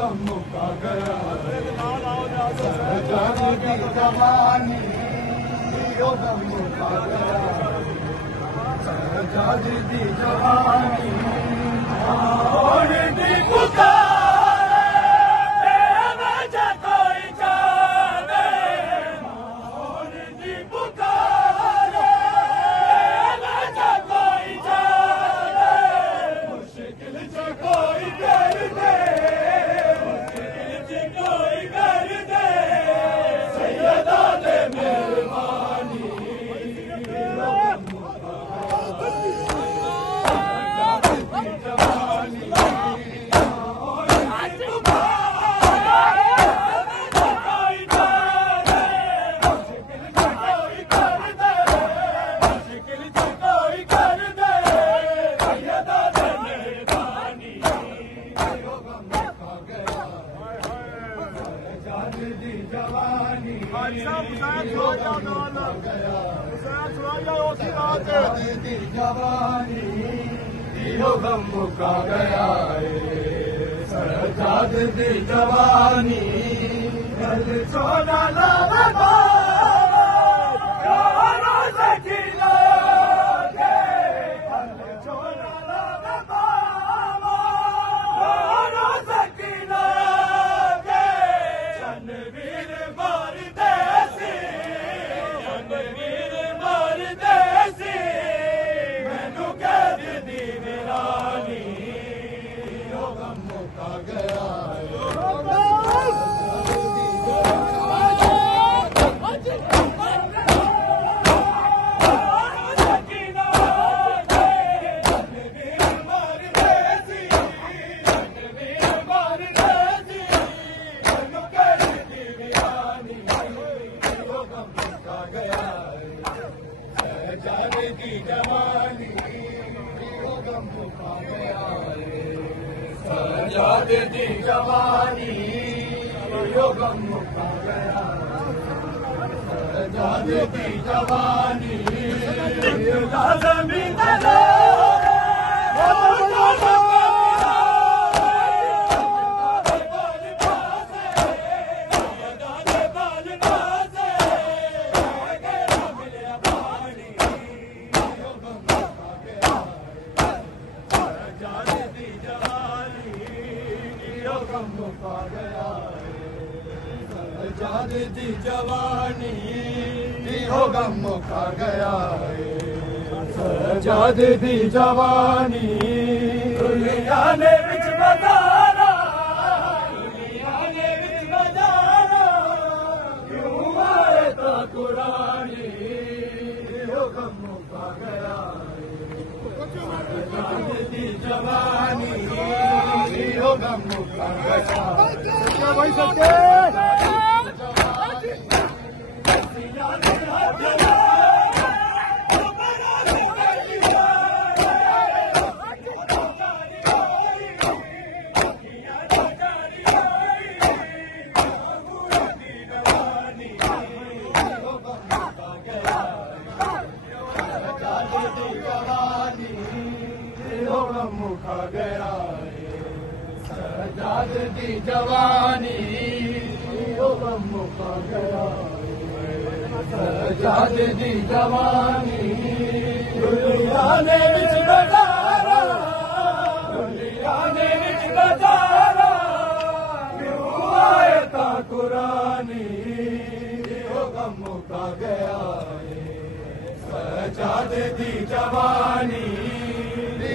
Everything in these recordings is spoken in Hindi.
गम मुका गया सजादी जवानी यो गम मुका गया सजादी जवानी और दी जवानी यो गम मुका गया सजादी जवानी कल छोड़ा लावा सजादी जवानी यो गम मुका गया सजादी जवानी लाज़मी सजादी जवानी यो गम मुका गया सजादी जवानी दुनिया ने विच बजारा क्यों आए तो कुरानी यो गम मुका गया सजादी जवानी यो गम मुका गया भाई सच्चे मुका गया सजादी जवानी यो गम मुका गया सजादी जवानी दुनिया ने विच बजारा क्यों आए ता कुरानी यो गम मुका गया सजादी जवानी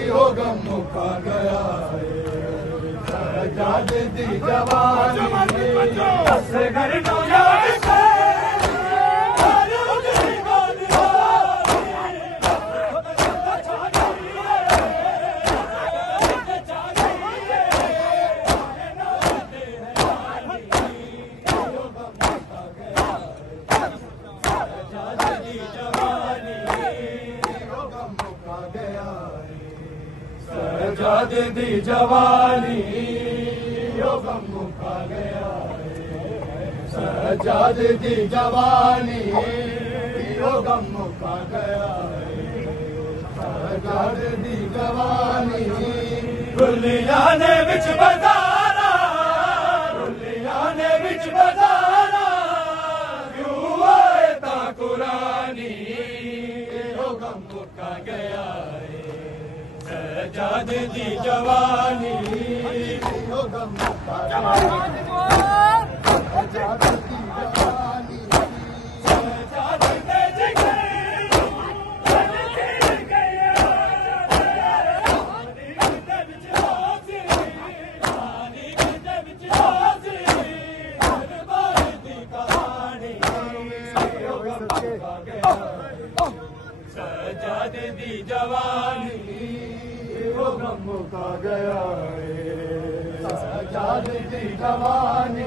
यो गम मुका गया सजादी जवानी असगर सजादी जवानी यो गम मुका गया सजादी जवानी यो गम मुका गया सजादी जवानी दुनिया ने विच बजारा सजादे दी जवानी हो गम मुका गया सजादे दी जवानी सजादे दे जिगर बन के गया पानी दे विच हाज़ी पानी दे विच हाज़ी दरबार दी कहानी हो गम मुका गया सजादे दी जवानी हो गम मुका गया सजादे दी जवानी